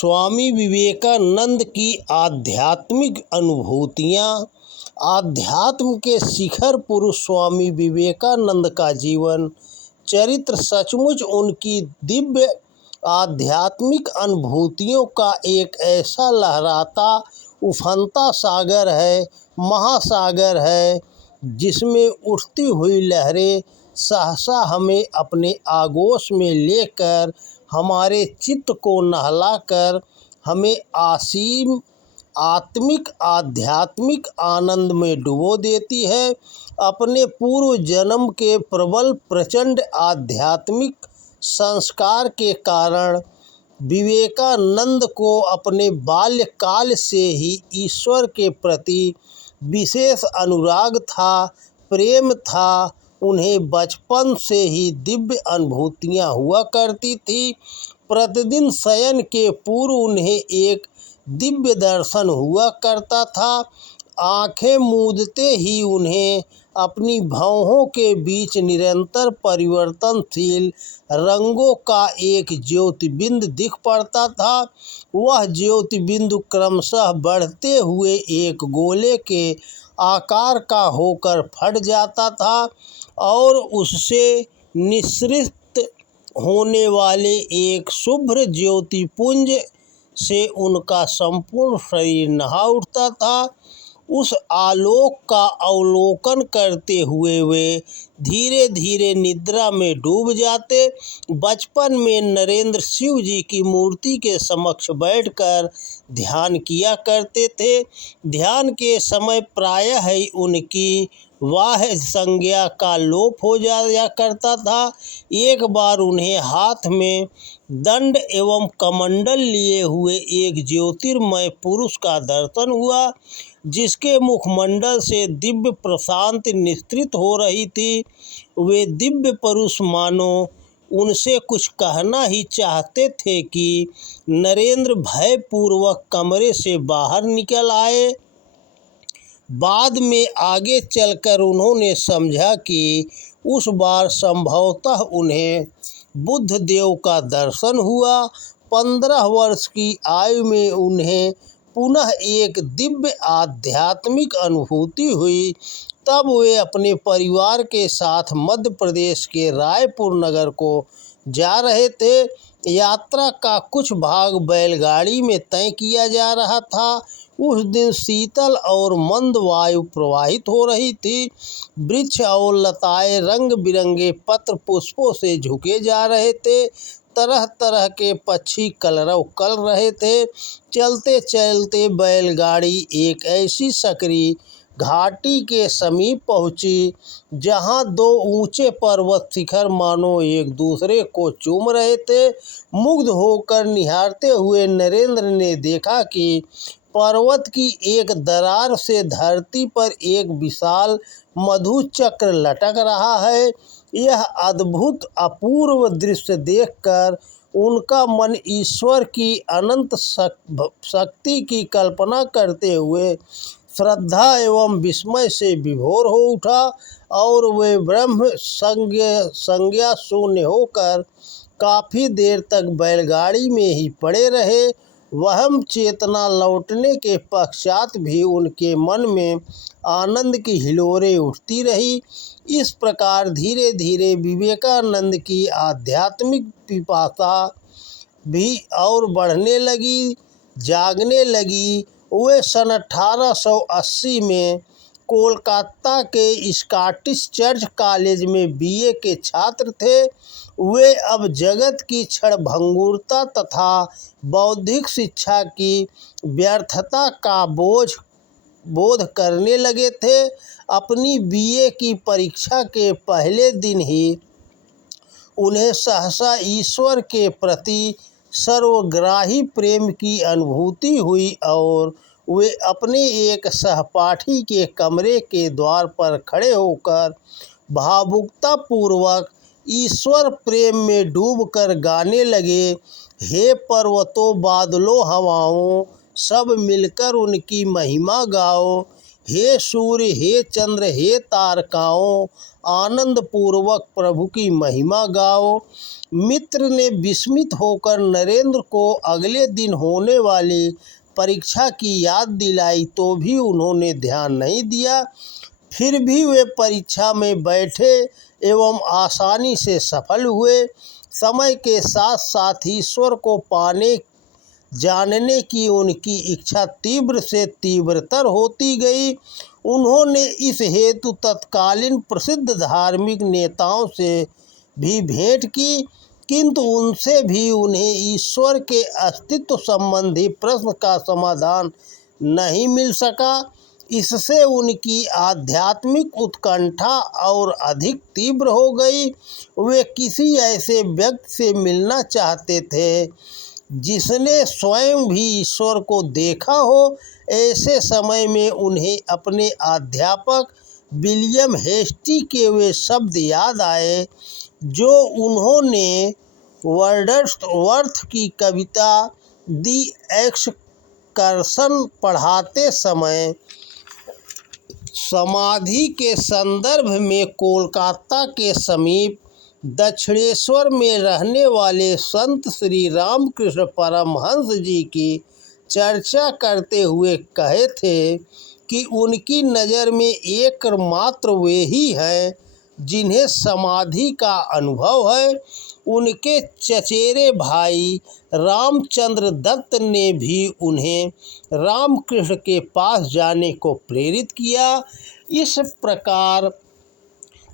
स्वामी विवेकानंद की आध्यात्मिक अनुभूतियाँ। आध्यात्म के शिखर पुरुष स्वामी विवेकानंद का जीवन चरित्र सचमुच उनकी दिव्य आध्यात्मिक अनुभूतियों का एक ऐसा लहराता उफनता सागर है, महासागर है, जिसमें उठती हुई लहरें सहसा हमें अपने आगोश में लेकर हमारे चित्त को नहलाकर हमें असीम आत्मिक आध्यात्मिक आनंद में डुबो देती है। अपने पूर्व जन्म के प्रबल प्रचंड आध्यात्मिक संस्कार के कारण विवेकानंद को अपने बाल्यकाल से ही ईश्वर के प्रति विशेष अनुराग था, प्रेम था। उन्हें बचपन से ही दिव्य अनुभूतियाँ हुआ करती थी। प्रतिदिन शयन के पूर्व उन्हें एक दिव्य दर्शन हुआ करता था। आंखें मूंदते ही उन्हें अपनी भौहों के बीच निरंतर परिवर्तनशील रंगों का एक ज्योतिबिंद दिख पड़ता था। वह ज्योतिबिंदु क्रमशः बढ़ते हुए एक गोले के आकार का होकर फट जाता था और उससे निःसृत होने वाले एक शुभ्र ज्योतिपुंज से उनका संपूर्ण शरीर नहा उठता था। उस आलोक का अवलोकन करते हुए वे धीरे धीरे निद्रा में डूब जाते। बचपन में नरेंद्र शिव जी की मूर्ति के समक्ष बैठकर ध्यान किया करते थे। ध्यान के समय प्रायः ही उनकी वाह्य संज्ञा का लोप हो जाया करता था। एक बार उन्हें हाथ में दंड एवं कमंडल लिए हुए एक ज्योतिर्मय पुरुष का दर्शन हुआ, जिसके मुखमंडल से दिव्य प्रशांति निस्तृत हो रही थी। वे दिव्य पुरुष मानो उनसे कुछ कहना ही चाहते थे कि नरेंद्र भयपूर्वक कमरे से बाहर निकल आए। बाद में आगे चलकर उन्होंने समझा कि उस बार संभवतः उन्हें बुद्ध देव का दर्शन हुआ। 15 वर्ष की आयु में उन्हें पुनः एक दिव्य आध्यात्मिक अनुभूति हुई। तब वे अपने परिवार के साथ मध्य प्रदेश के रायपुर नगर को जा रहे थे। यात्रा का कुछ भाग बैलगाड़ी में तय किया जा रहा था। उस दिन शीतल और मंद वायु प्रवाहित हो रही थी। वृक्ष और लताएं रंग बिरंगे पत्र पुष्पों से झुके जा रहे थे। तरह तरह के पक्षी कलरव कर रहे थे। चलते चलते बैलगाड़ी एक ऐसी सकरी घाटी के समीप पहुंची, जहां दो ऊंचे पर्वत शिखर मानो एक दूसरे को चूम रहे थे। मुग्ध होकर निहारते हुए नरेंद्र ने देखा कि पर्वत की एक दरार से धरती पर एक विशाल मधु चक्र लटक रहा है। यह अद्भुत अपूर्व दृश्य देखकर उनका मन ईश्वर की अनंत शक्ति की कल्पना करते हुए श्रद्धा एवं विस्मय से विभोर हो उठा और वे ब्रह्म संज्ञा शून्य होकर काफ़ी देर तक बैलगाड़ी में ही पड़े रहे। वहम चेतना लौटने के पश्चात भी उनके मन में आनंद की हिलोरें उठती रही। इस प्रकार धीरे धीरे विवेकानंद की आध्यात्मिक पिपासा भी और बढ़ने लगी, जागने लगी। वे सन 1880 में कोलकाता के स्कॉटिश चर्च कॉलेज में बीए के छात्र थे। वे अब जगत की क्षणभंगुरता तथा बौद्धिक शिक्षा की व्यर्थता का बोध करने लगे थे। अपनी बीए की परीक्षा के पहले दिन ही उन्हें सहसा ईश्वर के प्रति सर्वग्राही प्रेम की अनुभूति हुई और वे अपने एक सहपाठी के कमरे के द्वार पर खड़े होकर भावुकतापूर्वक ईश्वर प्रेम में डूबकर गाने लगे। हे पर्वतों बादलों हवाओं सब मिलकर उनकी महिमा गाओ। हे सूर्य हे चंद्र हे तारकाओं आनंद पूर्वक प्रभु की महिमा गाओ। मित्र ने विस्मित होकर नरेंद्र को अगले दिन होने वाली परीक्षा की याद दिलाई तो भी उन्होंने ध्यान नहीं दिया। फिर भी वे परीक्षा में बैठे एवं आसानी से सफल हुए। समय के साथ साथ ईश्वर को पाने जानने की उनकी इच्छा तीव्र से तीव्रतर होती गई। उन्होंने इस हेतु तत्कालीन प्रसिद्ध धार्मिक नेताओं से भी भेंट की, किंतु उनसे भी उन्हें ईश्वर के अस्तित्व संबंधी प्रश्न का समाधान नहीं मिल सका। इससे उनकी आध्यात्मिक उत्कंठा और अधिक तीव्र हो गई। वे किसी ऐसे व्यक्ति से मिलना चाहते थे जिसने स्वयं भी ईश्वर को देखा हो। ऐसे समय में उन्हें अपने अध्यापक विलियम हेस्टी के वे शब्द याद आए जो उन्होंने वर्ड्सवर्थ की कविता दी एक्सकर्सन पढ़ाते समय समाधि के संदर्भ में कोलकाता के समीप दक्षिणेश्वर में रहने वाले संत श्री रामकृष्ण परमहंस जी की चर्चा करते हुए कहे थे कि उनकी नज़र में एकमात्र वे ही हैं जिन्हें समाधि का अनुभव है। उनके चचेरे भाई रामचंद्र दत्त ने भी उन्हें रामकृष्ण के पास जाने को प्रेरित किया। इस प्रकार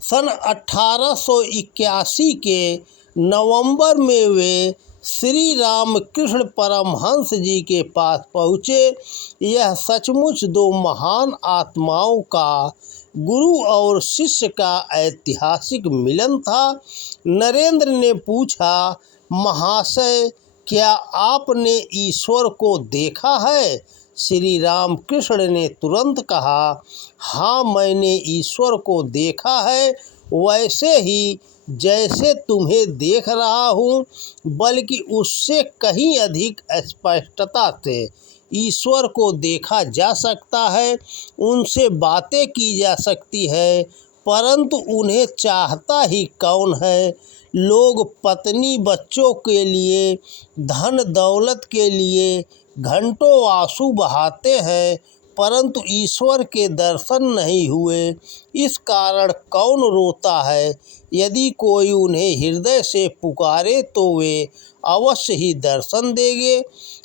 सन 1881 के नवंबर में वे श्री रामकृष्ण परमहंस जी के पास पहुँचे। यह सचमुच दो महान आत्माओं का, गुरु और शिष्य का ऐतिहासिक मिलन था। नरेंद्र ने पूछा, महाशय, क्या आपने ईश्वर को देखा है? श्री रामकृष्ण ने तुरंत कहा, हाँ, मैंने ईश्वर को देखा है, वैसे ही जैसे तुम्हें देख रहा हूँ, बल्कि उससे कहीं अधिक स्पष्टता से। ईश्वर को देखा जा सकता है, उनसे बातें की जा सकती है, परंतु उन्हें चाहता ही कौन है? लोग पत्नी बच्चों के लिए, धन दौलत के लिए घंटों आंसू बहाते हैं, परंतु ईश्वर के दर्शन नहीं हुए। इस कारण कौन रोता है? यदि कोई उन्हें हृदय से पुकारे तो वे अवश्य ही दर्शन देंगे।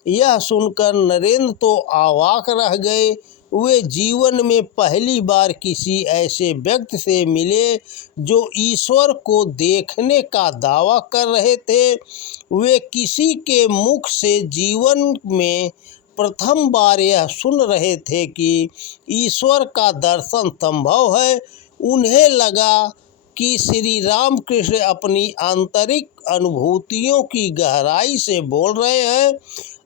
यह सुनकर नरेंद्र तो अवाक रह गए। वे जीवन में पहली बार किसी ऐसे व्यक्ति से मिले जो ईश्वर को देखने का दावा कर रहे थे। वे किसी के मुख से जीवन में प्रथम बार यह सुन रहे थे कि ईश्वर का दर्शन संभव है। उन्हें लगा कि श्री रामकृष्ण अपनी आंतरिक अनुभूतियों की गहराई से बोल रहे हैं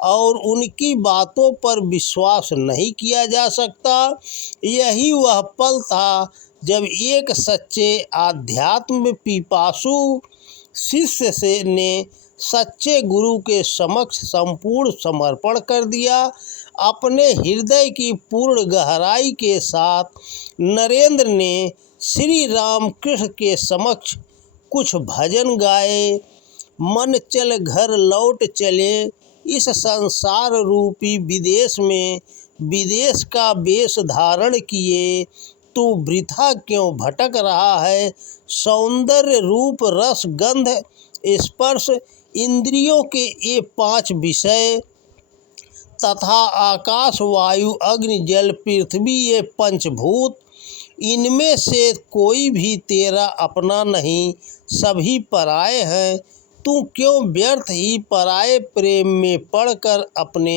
और उनकी बातों पर विश्वास नहीं किया जा सकता। यही वह पल था जब एक सच्चे आध्यात्म पिपासु शिष्य ने सच्चे गुरु के समक्ष संपूर्ण समर्पण कर दिया। अपने हृदय की पूर्ण गहराई के साथ नरेंद्र ने श्री रामकृष्ण के समक्ष कुछ भजन गाए। मन चल घर लौट चले, इस संसार रूपी विदेश में विदेश का वेश धारण किए, तू वृथा क्यों भटक रहा है? सौंदर्य, रूप, रस, गंध, स्पर्श, इंद्रियों के ये 5 विषय तथा आकाश, वायु, अग्नि, जल, पृथ्वी, ये पंचभूत, इनमें से कोई भी तेरा अपना नहीं, सभी पराये हैं। तू क्यों व्यर्थ ही पराये प्रेम में पड़कर अपने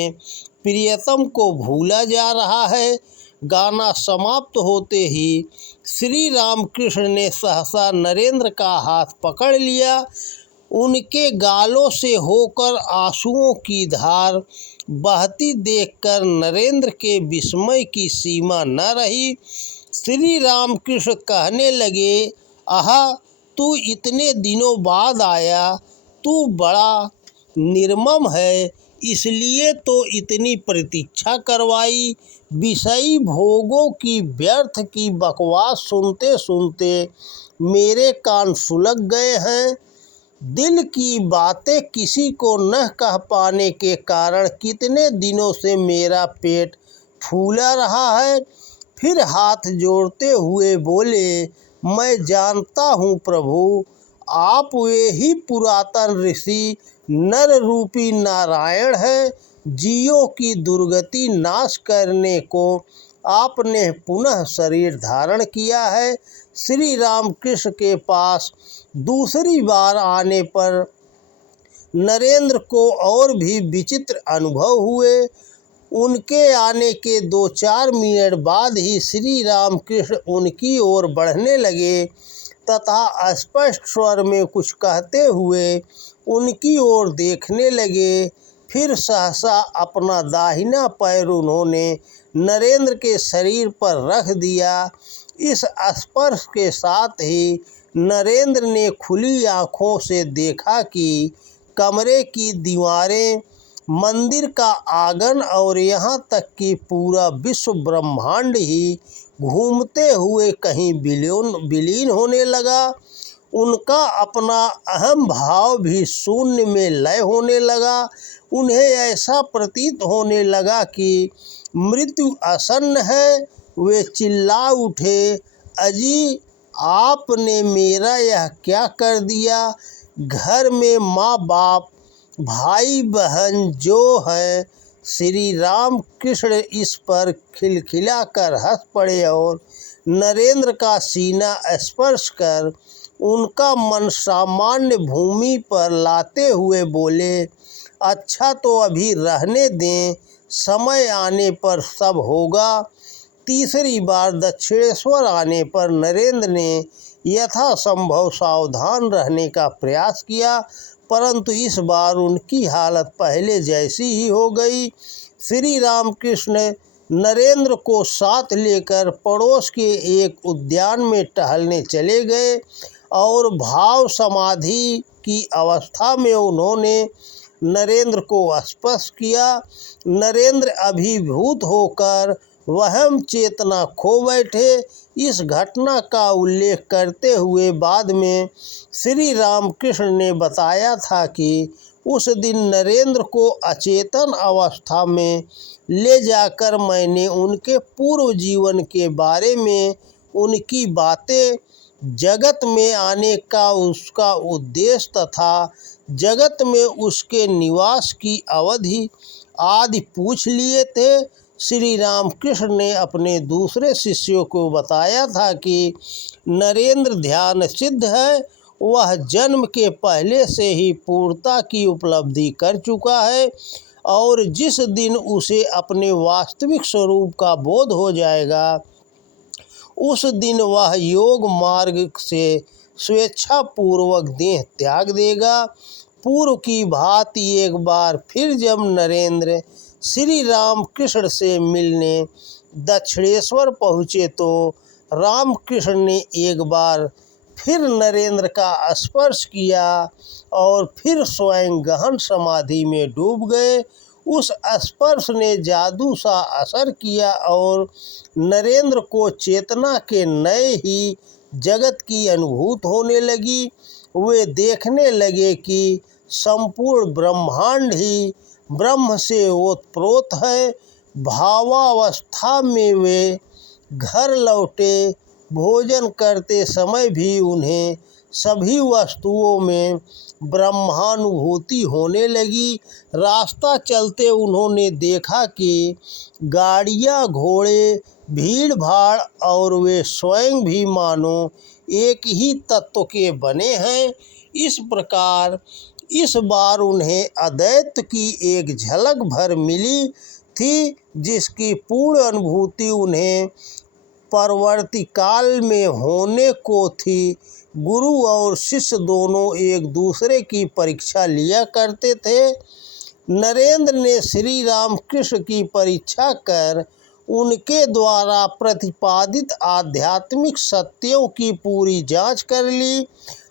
प्रियतम को भूला जा रहा है? गाना समाप्त होते ही श्री रामकृष्ण ने सहसा नरेंद्र का हाथ पकड़ लिया। उनके गालों से होकर आंसुओं की धार बहती देखकर नरेंद्र के विस्मय की सीमा न रही। श्री रामकृष्ण कहने लगे, आहा, तू इतने दिनों बाद आया, तू बड़ा निर्मम है, इसलिए तो इतनी प्रतीक्षा करवाई। विषयी भोगों की व्यर्थ की बकवास सुनते सुनते मेरे कान सुलग गए हैं। दिल की बातें किसी को न कह पाने के कारण कितने दिनों से मेरा पेट फूला रहा है। फिर हाथ जोड़ते हुए बोले, मैं जानता हूँ प्रभु, आप वे ही पुरातन ऋषि नर रूपी नारायण है। जीवों की दुर्गति नाश करने को आपने पुनः शरीर धारण किया है। श्री रामकृष्ण के पास दूसरी बार आने पर नरेंद्र को और भी विचित्र अनुभव हुए। उनके आने के 2-4 मिनट बाद ही श्री रामकृष्ण उनकी ओर बढ़ने लगे तथा स्पष्ट स्वर में कुछ कहते हुए उनकी ओर देखने लगे। फिर सहसा अपना दाहिना पैर उन्होंने नरेंद्र के शरीर पर रख दिया। इस स्पर्श के साथ ही नरेंद्र ने खुली आंखों से देखा कि कमरे की दीवारें, मंदिर का आंगन और यहाँ तक कि पूरा विश्व ब्रह्मांड ही घूमते हुए कहीं विलीन होने लगा। उनका अपना अहम भाव भी शून्य में लय होने लगा। उन्हें ऐसा प्रतीत होने लगा कि मृत्यु आसन्न है। वे चिल्ला उठे, अजी, आपने मेरा यह क्या कर दिया। घर में माँ बाप, भाई बहन जो है। श्री राम कृष्ण इस पर खिलखिलाकर हंस पड़े और नरेंद्र का सीना स्पर्श कर उनका मन सामान्य भूमि पर लाते हुए बोले, अच्छा तो अभी रहने दें, समय आने पर सब होगा। तीसरी बार दक्षिणेश्वर आने पर नरेंद्र ने यथासंभव सावधान रहने का प्रयास किया, परंतु इस बार उनकी हालत पहले जैसी ही हो गई। श्री रामकृष्ण नरेंद्र को साथ लेकर पड़ोस के एक उद्यान में टहलने चले गए और भाव समाधि की अवस्था में उन्होंने नरेंद्र को स्पर्श किया। नरेंद्र अभिभूत होकर वहम चेतना खो बैठे। इस घटना का उल्लेख करते हुए बाद में श्री रामकृष्ण ने बताया था कि उस दिन नरेंद्र को अचेतन अवस्था में ले जाकर मैंने उनके पूर्व जीवन के बारे में उनकी बातें, जगत में आने का उसका उद्देश्य तथा जगत में उसके निवास की अवधि आदि पूछ लिए थे। श्री रामकृष्ण ने अपने दूसरे शिष्यों को बताया था कि नरेंद्र ध्यान सिद्ध है। वह जन्म के पहले से ही पूर्णता की उपलब्धि कर चुका है और जिस दिन उसे अपने वास्तविक स्वरूप का बोध हो जाएगा, उस दिन वह योग मार्ग से स्वेच्छापूर्वक देह त्याग देगा। पूर्व की भांति एक बार फिर जब नरेंद्र श्री रामकृष्ण से मिलने दक्षिणेश्वर पहुँचे तो रामकृष्ण ने एक बार फिर नरेंद्र का स्पर्श किया और फिर स्वयं गहन समाधि में डूब गए। उस स्पर्श ने जादू सा असर किया और नरेंद्र को चेतना के नए ही जगत की अनुभूति होने लगी। वे देखने लगे कि संपूर्ण ब्रह्मांड ही ब्रह्म से ओतप्रोत है। भावावस्था में वे घर लौटे। भोजन करते समय भी उन्हें सभी वस्तुओं में ब्रह्मानुभूति होने लगी। रास्ता चलते उन्होंने देखा कि गाड़ियाँ, घोड़े, भीड़ भाड़ और वे स्वयं भी मानो एक ही तत्व के बने हैं। इस प्रकार इस बार उन्हें अद्वैत की एक झलक भर मिली थी, जिसकी पूर्ण अनुभूति उन्हें परवर्ती काल में होने को थी। गुरु और शिष्य दोनों एक दूसरे की परीक्षा लिया करते थे। नरेंद्र ने श्री रामकृष्ण की परीक्षा कर उनके द्वारा प्रतिपादित आध्यात्मिक सत्यों की पूरी जांच कर ली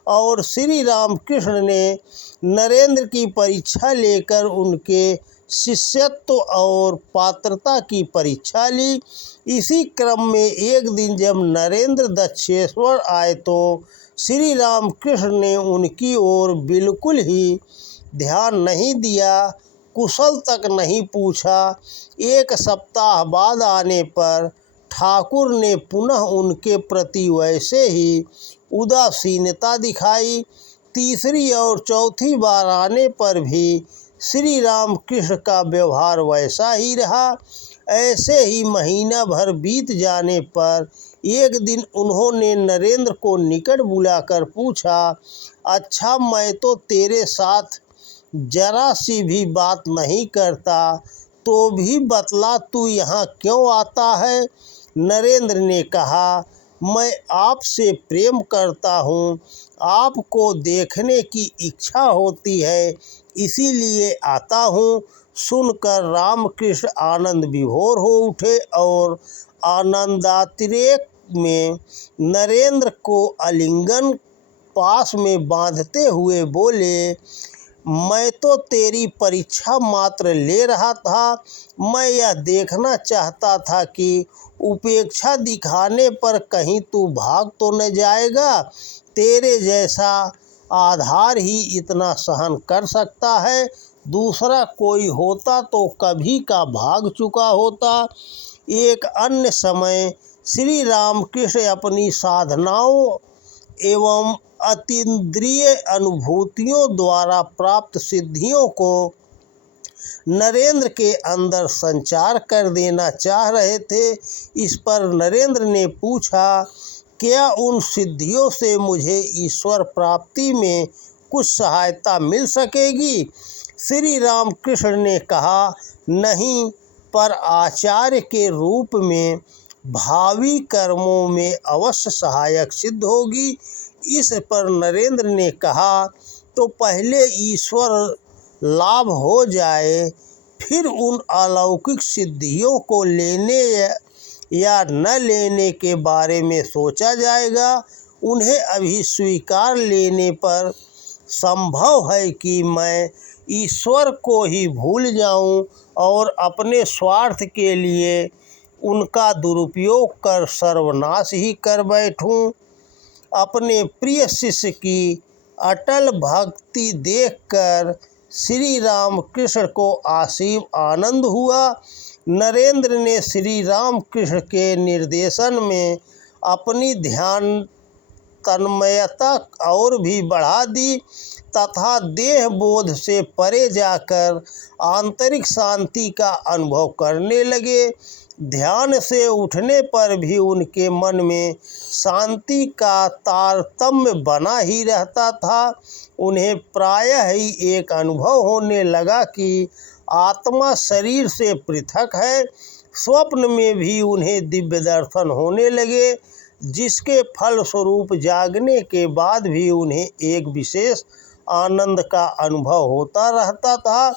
और श्री रामकृष्ण ने नरेंद्र की परीक्षा लेकर उनके शिष्यत्व और पात्रता की परीक्षा ली। इसी क्रम में एक दिन जब नरेंद्र दक्षेश्वर आए तो श्री रामकृष्ण ने उनकी ओर बिल्कुल ही ध्यान नहीं दिया, कुशल तक नहीं पूछा। एक सप्ताह बाद आने पर ठाकुर ने पुनः उनके प्रति वैसे ही उदासीनता दिखाई। तीसरी और चौथी बार आने पर भी श्री रामकृष्ण का व्यवहार वैसा ही रहा। ऐसे ही महीना भर बीत जाने पर एक दिन उन्होंने नरेंद्र को निकट बुलाकर पूछा, अच्छा, मैं तो तेरे साथ जरा सी भी बात नहीं करता, तो भी बतला तू यहाँ क्यों आता है? नरेंद्र ने कहा, मैं आपसे प्रेम करता हूँ, आपको देखने की इच्छा होती है, इसीलिए आता हूँ। सुनकर रामकृष्ण आनंद विभोर हो उठे और आनंदातिरेक में नरेंद्र को आलिंगन पास में बांधते हुए बोले, मैं तो तेरी परीक्षा मात्र ले रहा था। मैं यह देखना चाहता था कि उपेक्षा दिखाने पर कहीं तू भाग तो न जाएगा। तेरे जैसा आधार ही इतना सहन कर सकता है, दूसरा कोई होता तो कभी का भाग चुका होता। एक अन्य समय श्री रामकृष्ण अपनी साधनाओं एवं अतीन्द्रिय अनुभूतियों द्वारा प्राप्त सिद्धियों को नरेंद्र के अंदर संचार कर देना चाह रहे थे। इस पर नरेंद्र ने पूछा, क्या उन सिद्धियों से मुझे ईश्वर प्राप्ति में कुछ सहायता मिल सकेगी? श्री रामकृष्ण ने कहा, नहीं, पर आचार्य के रूप में भावी कर्मों में अवश्य सहायक सिद्ध होगी। इस पर नरेंद्र ने कहा, तो पहले ईश्वर लाभ हो जाए, फिर उन अलौकिक सिद्धियों को लेने या न लेने के बारे में सोचा जाएगा। उन्हें अभी स्वीकार लेने पर संभव है कि मैं ईश्वर को ही भूल जाऊं और अपने स्वार्थ के लिए उनका दुरुपयोग कर सर्वनाश ही कर बैठूं। अपने प्रिय शिष्य की अटल भक्ति देखकर श्री रामकृष्ण को असीम आनंद हुआ। नरेंद्र ने श्री रामकृष्ण के निर्देशन में अपनी ध्यान तन्मयता और भी बढ़ा दी तथा देह बोध से परे जाकर आंतरिक शांति का अनुभव करने लगे। ध्यान से उठने पर भी उनके मन में शांति का तारतम्य बना ही रहता था। उन्हें प्रायः ही एक अनुभव होने लगा कि आत्मा शरीर से पृथक है। स्वप्न में भी उन्हें दिव्य दर्शन होने लगे, जिसके फलस्वरूप जागने के बाद भी उन्हें एक विशेष आनंद का अनुभव होता रहता था।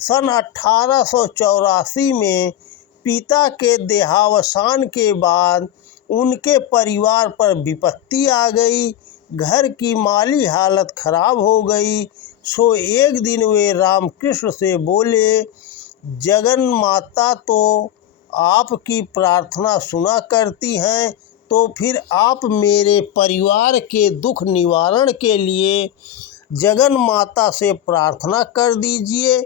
सन 1884 में पिता के देहावसान के बाद उनके परिवार पर विपत्ति आ गई। घर की माली हालत खराब हो गई। सो एक दिन वे रामकृष्ण से बोले, जगन माता तो आपकी प्रार्थना सुना करती हैं, तो फिर आप मेरे परिवार के दुख निवारण के लिए जगन माता से प्रार्थना कर दीजिए।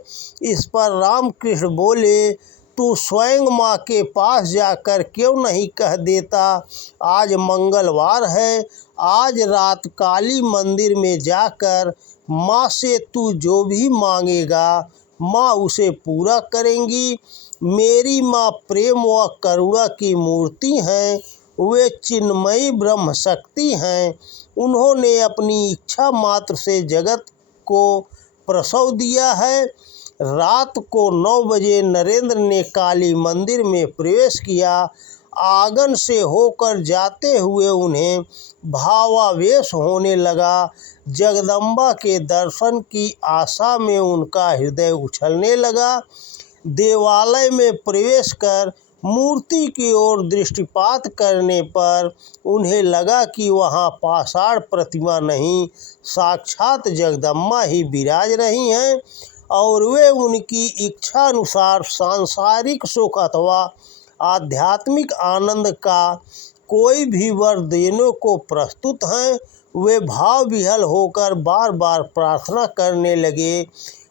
इस पर रामकृष्ण बोले, तू स्वयं माँ के पास जाकर क्यों नहीं कह देता, आज मंगलवार है, आज रात काली मंदिर में जाकर माँ से तू जो भी मांगेगा माँ उसे पूरा करेंगी। मेरी माँ प्रेम व करुणा की मूर्ति हैं, वे चिन्मयी ब्रह्म शक्ति हैं। उन्होंने अपनी इच्छा मात्र से जगत को प्रसव दिया है। रात को 9 बजे नरेंद्र ने काली मंदिर में प्रवेश किया। आंगन से होकर जाते हुए उन्हें भावावेश होने लगा। जगदम्बा के दर्शन की आशा में उनका हृदय उछलने लगा। देवालय में प्रवेश कर मूर्ति की ओर दृष्टिपात करने पर उन्हें लगा कि वहाँ पाषाण प्रतिमा नहीं, साक्षात जगदम्बा ही विराज रही हैं। और वे उनकी इच्छानुसार सांसारिक सुख अथवा आध्यात्मिक आनंद का कोई भी वर देने को प्रस्तुत हैं। वे भाव विह्वल होकर बार बार प्रार्थना करने लगे,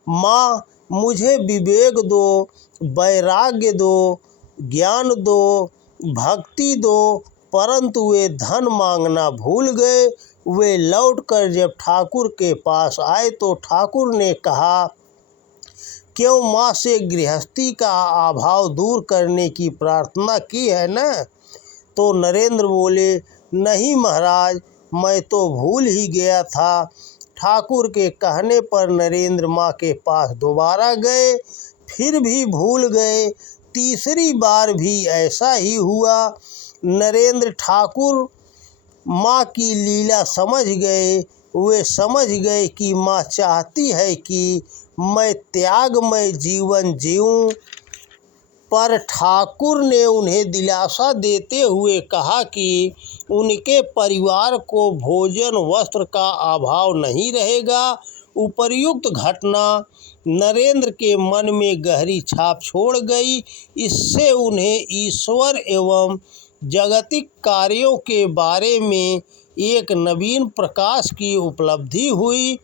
माँ मुझे विवेक दो, वैराग्य दो, ज्ञान दो, भक्ति दो। परंतु वे धन मांगना भूल गए। वे लौटकर जब ठाकुर के पास आए तो ठाकुर ने कहा, क्यों माँ से गृहस्थी का अभाव दूर करने की प्रार्थना की है न? तो नरेंद्र बोले, नहीं महाराज, मैं तो भूल ही गया था। ठाकुर के कहने पर नरेंद्र माँ के पास दोबारा गए, फिर भी भूल गए। तीसरी बार भी ऐसा ही हुआ। नरेंद्र ठाकुर माँ की लीला समझ गए। वे समझ गए कि माँ चाहती है कि मैं त्यागमय जीवन जीऊं। पर ठाकुर ने उन्हें दिलासा देते हुए कहा कि उनके परिवार को भोजन वस्त्र का अभाव नहीं रहेगा। उपर्युक्त घटना नरेंद्र के मन में गहरी छाप छोड़ गई। इससे उन्हें ईश्वर एवं जागतिक कार्यों के बारे में एक नवीन प्रकाश की उपलब्धि हुई।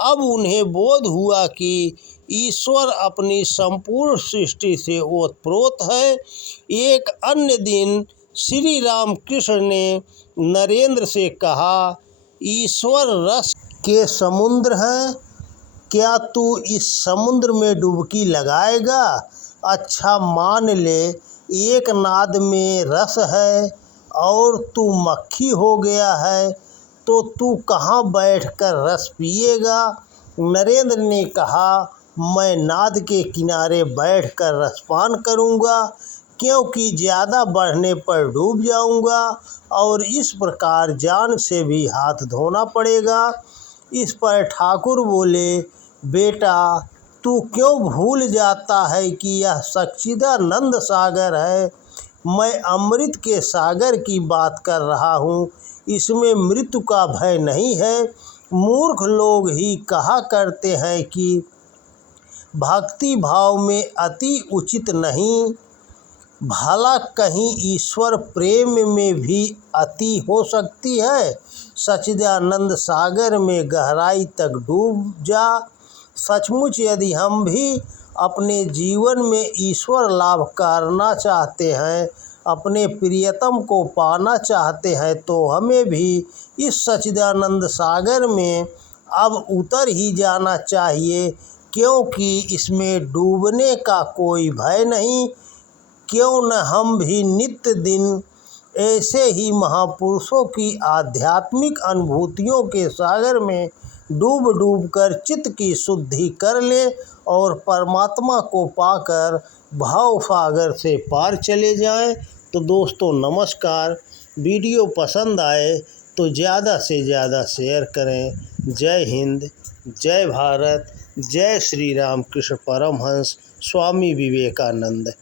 अब उन्हें बोध हुआ कि ईश्वर अपनी संपूर्ण सृष्टि से ओतप्रोत है। एक अन्य दिन श्री रामकृष्ण ने नरेंद्र से कहा, ईश्वर रस के समुद्र हैं, क्या तू इस समुद्र में डुबकी लगाएगा? अच्छा मान ले एक नाद में रस है और तू मक्खी हो गया है, तो तू कहाँ बैठकर रस पिएगा? नरेंद्र ने कहा, मैं नाद के किनारे बैठकर रसपान करूँगा, क्योंकि ज़्यादा बढ़ने पर डूब जाऊँगा और इस प्रकार जान से भी हाथ धोना पड़ेगा। इस पर ठाकुर बोले, बेटा तू क्यों भूल जाता है कि यह सच्चिदानंद सागर है? मैं अमृत के सागर की बात कर रहा हूँ। इसमें मृत्यु का भय नहीं है। मूर्ख लोग ही कहा करते हैं कि भक्ति भाव में अति उचित नहीं। भला कहीं ईश्वर प्रेम में भी अति हो सकती है? सच्चिदानंद सागर में गहराई तक डूब जा। सचमुच यदि हम भी अपने जीवन में ईश्वर लाभ करना चाहते हैं, अपने प्रियतम को पाना चाहते हैं, तो हमें भी इस सच्चिदानंद सागर में अब उतर ही जाना चाहिए, क्योंकि इसमें डूबने का कोई भय नहीं। क्यों न हम भी नित्य दिन ऐसे ही महापुरुषों की आध्यात्मिक अनुभूतियों के सागर में डूब डूब कर चित्त की शुद्धि कर ले और परमात्मा को पाकर भाव सागर से पार चले जाएं। तो दोस्तों नमस्कार। वीडियो पसंद आए तो ज़्यादा से ज़्यादा शेयर करें। जय हिंद, जय भारत, जय श्री राम कृष्ण परमहंस स्वामी विवेकानंद।